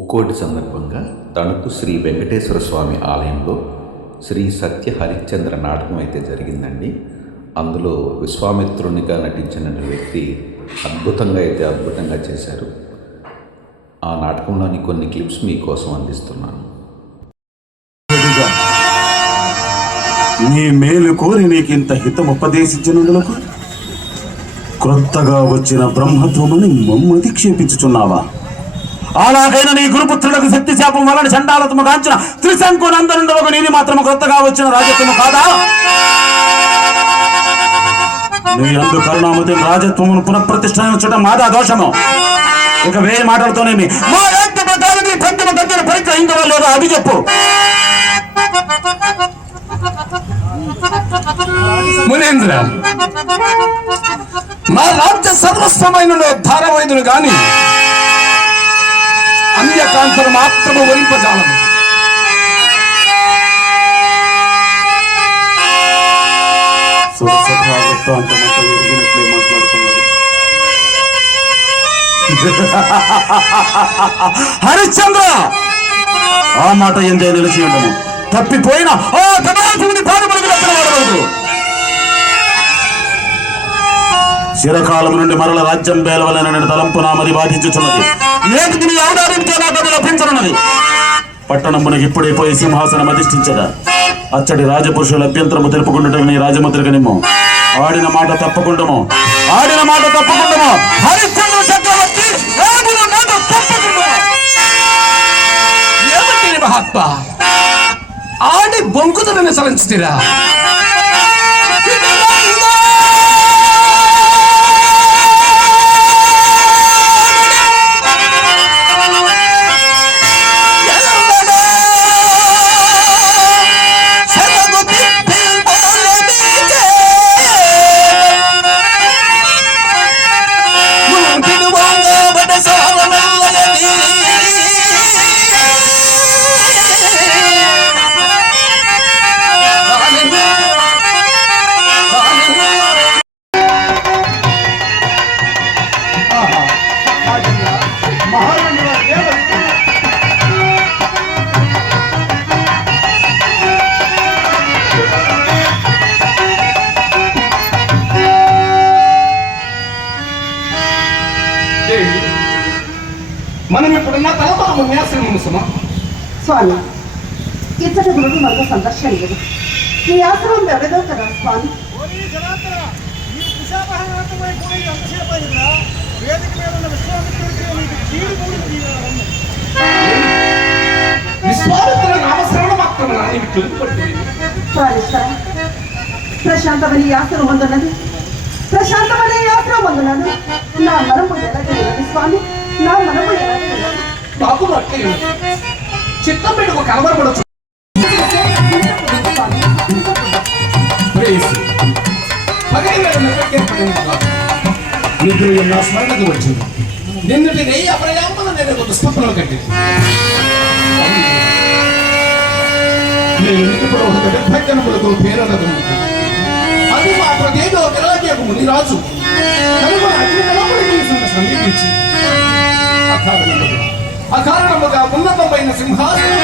ముక్కోటి సందర్భంగా తణుకు శ్రీ వెంకటేశ్వర స్వామి ఆలయంలో శ్రీ సత్య హరిశ్చంద్ర నాటకం అయితే జరిగిందండి. అందులో విశ్వామిత్రునిగా నటించిన వ్యక్తి అద్భుతంగా చేశారు. ఆ నాటకంలోని కొన్ని క్లిప్స్ మీకోసం అందిస్తున్నాను. నీ మేలు కోరి నీకింత హితముపదేశించినందులకు క్రొత్తగా వచ్చిన బ్రహ్మత్వమని మమ్మధిక్షేపించుచున్నావా? అలాగైనా నీ గురుపుత్రులకు శక్తి శాపం వలన చండాలతము గాంచిన త్రిశంకునందనుండ ఒక నీది మాత్రము క్రొత్తగా వచ్చిన రాజత్వము కాదా? నీ అందు కరుణామతి రాజత్వమును పునఃప్రతిష్ఠించడం మాదా దోషము? ఇక వేరే మాటలతోనేమి మా యొక్క పదాలకి పంచమ దగ్గర పరిగ్రహించడం లేదో అది చెప్పు. మునేంద్ర, మా రాజ్య సర్వస్వమైన ధారావైదులు గాని అన్యకాంతలు మాత్రము వరింపజాలము. హరిశ్చంద్ర, ఆ మాట ఎందే నిలిచి ఉండము. తప్పిపోయిన ఆ కథాసుని పాదములకు చిరకాలం నుండి మరల రాజ్యం బేలవలనని తలంపు నామది బాధించుచున్నది. నేటికి నీ ఔదార్యంతో నాకు లభించనున్నది. పట్టణమునకు ఇప్పుడే పోయి సింహాసనం అధిష్ఠించదా. అచ్చడి రాజపురుషుల అభ్యంతరము తెలుపుకుంటూ నీ రాజముద్రిక నిమ్ము. ఆడిన మాట తప్పకుండము హరిశ్చంద్ర చక్రవర్తి ఏమంటే మహాత్మా, ఆడి బొంకుతులను సరించుతీరా? మనం ఇప్పుడున్న తలపరము న్యాసమా స్వామి, ఇచ్చటి గురుడు మనకు సందర్శన లేదు. ఈ ఆశ్రమం ఎవరిదో కదా స్వామి. ప్రశాంతమని యాత్ర పొందున్నది, ప్రశాంతమనే యాత్ర పొందున్నది. నా మనము ఎలాగలేదు స్వామి, నా మనము ఎలాగలేదు. బాబు బట్టి చిత్తం పెట్టుకు కలవరపడచ్చు. నిద్ర నా స్మరణకు వచ్చింది. నిన్నటి నెయ్యి అప్రయాంబన నేను ఒక దుస్తపనలు కట్టింది. నేను ఇప్పుడు ఒక గర్భజనములతో పేరడదు. అది మా ప్రదేశంలో విరాజకు మునిరాజు కనుగొని అగ్నికలముడికి సమీపించి అకారణముగా ఉన్నతమైన సింహాసనం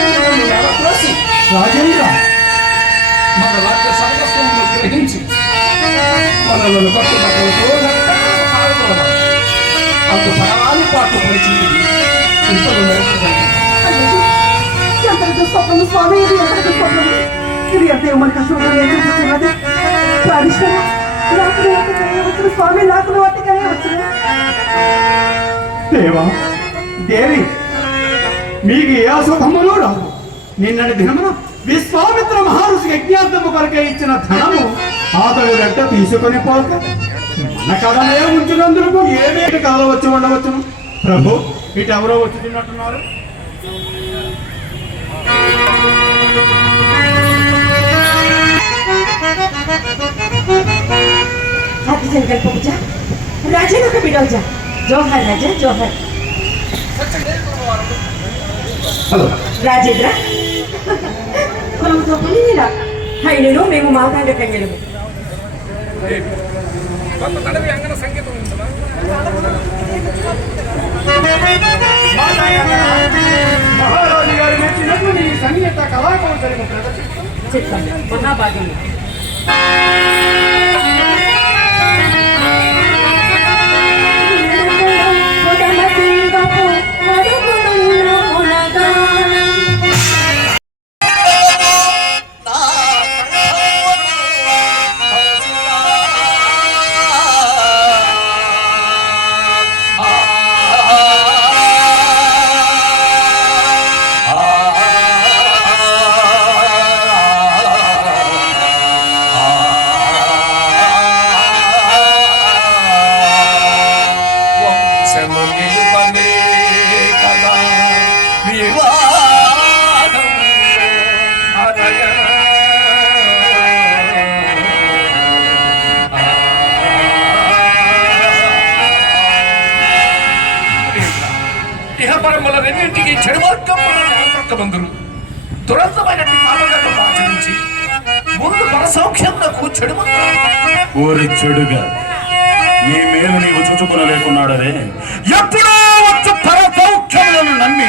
రాజేంద్ర మన రాజ్య సర్వస్వమును గ్రహించి మనలను కట్టుబట్టలతో అంత భయాన్ని పాటు పరిచింది. ఇంతలో స్వామి, ఇది అంటే మన కష్టపడి స్వామి నాకు వాటికనే వచ్చిన దేవా దేవి, మీకు ఏ అశుభములు రావు. నిన్నటి దినమున విశ్వామిత్ర మహర్షి యజ్ఞార్థము కొరకే ఇచ్చిన ధనము అతడు వెంట తీసుకొని పోక మన కథనే ఉంచినందుకు ఏమేటి కాల వచ్చి ఉండవచ్చును. ప్రభు, ఇటు ఎవరో వచ్చి తిన్నట్టున్నారు. రాజా బిడోజా జోహర్ రాజా జోహర్. రాజేంద్ర కొనతో పులినిరా హైనును మేము మాగాంగ కంగెలము. సంగీతం కార్యము ప్రదర్శించడం చిత్తం మహాభాగ్యం. ఇహపరముల రెండింటికి చెడు మార్గములు దురంతమైనటువంటి పాపలను ఆచరించి ముందు పరసౌఖ్యములకు చెడు ఓరి చెడుగా నీ మేలు నీవు చూచుకునలేకున్నాడరే. ఎప్పుడో వచ్చు పరసౌఖ్యములను నమ్మి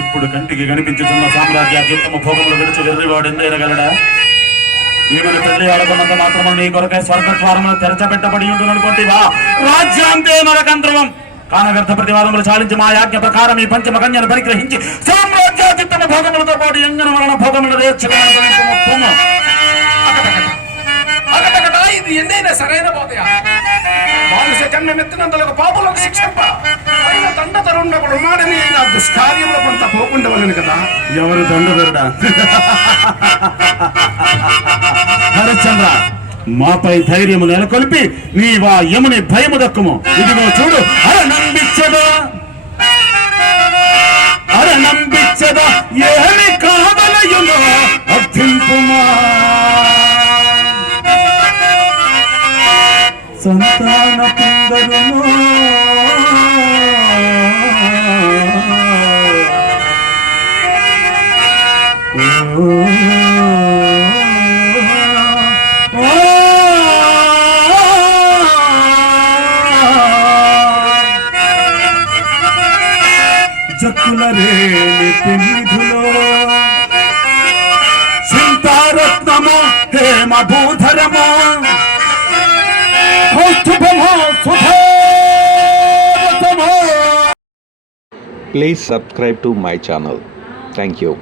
ఇప్పుడు కంటికి కనిపించుతున్న సామ్రాజ్యాత్యుత్తమ భోగములు విడిచి వెర్రివాడు ఎందైనగలడా? ఈమెను తల్లి ఆడకున్నంత మాత్రము నీ కొరకై స్వర్గద్వారములు తెరచబెట్టబడి ఉంటున్నటువంటివా? రాజ్యాంతే నరకంధ్రవం కాన వ్యర్థ ప్రతివాదములు చాలించి మా యాజ్ఞ ప్రకారం ఈ పంచమ కన్యను పరిగ్రహించి సామ్రాజ్యాత్యుత్తమ భోగములతో పాటు ఎంగన వలన భోగములు ఇది ఎన్నైనా సరైన పోతయా? మానుష జన్మమెత్తినందులకు పాపులకు శిక్షంప అయిన దండతరుండకుడు మాడని అయిన దుష్కార్యములు కొంత పోకుండవలను కదా. ఎవరు దండదరుడా? హరిశ్చంద్ర, మాపై ధైర్యము నెలకొల్పి నీవా యముని భయము దక్కుము. ఇదిగో చూడు, అరనంబిచ్చదా ఏమి కావలయును అర్థింపుమా సంతాన పొందరును జక్కులరేని పెన్నిధులో సింతారత్నము Hema భూధరము కౌస్తుభమో సుధారతమో. Please subscribe to my channel. Thank you.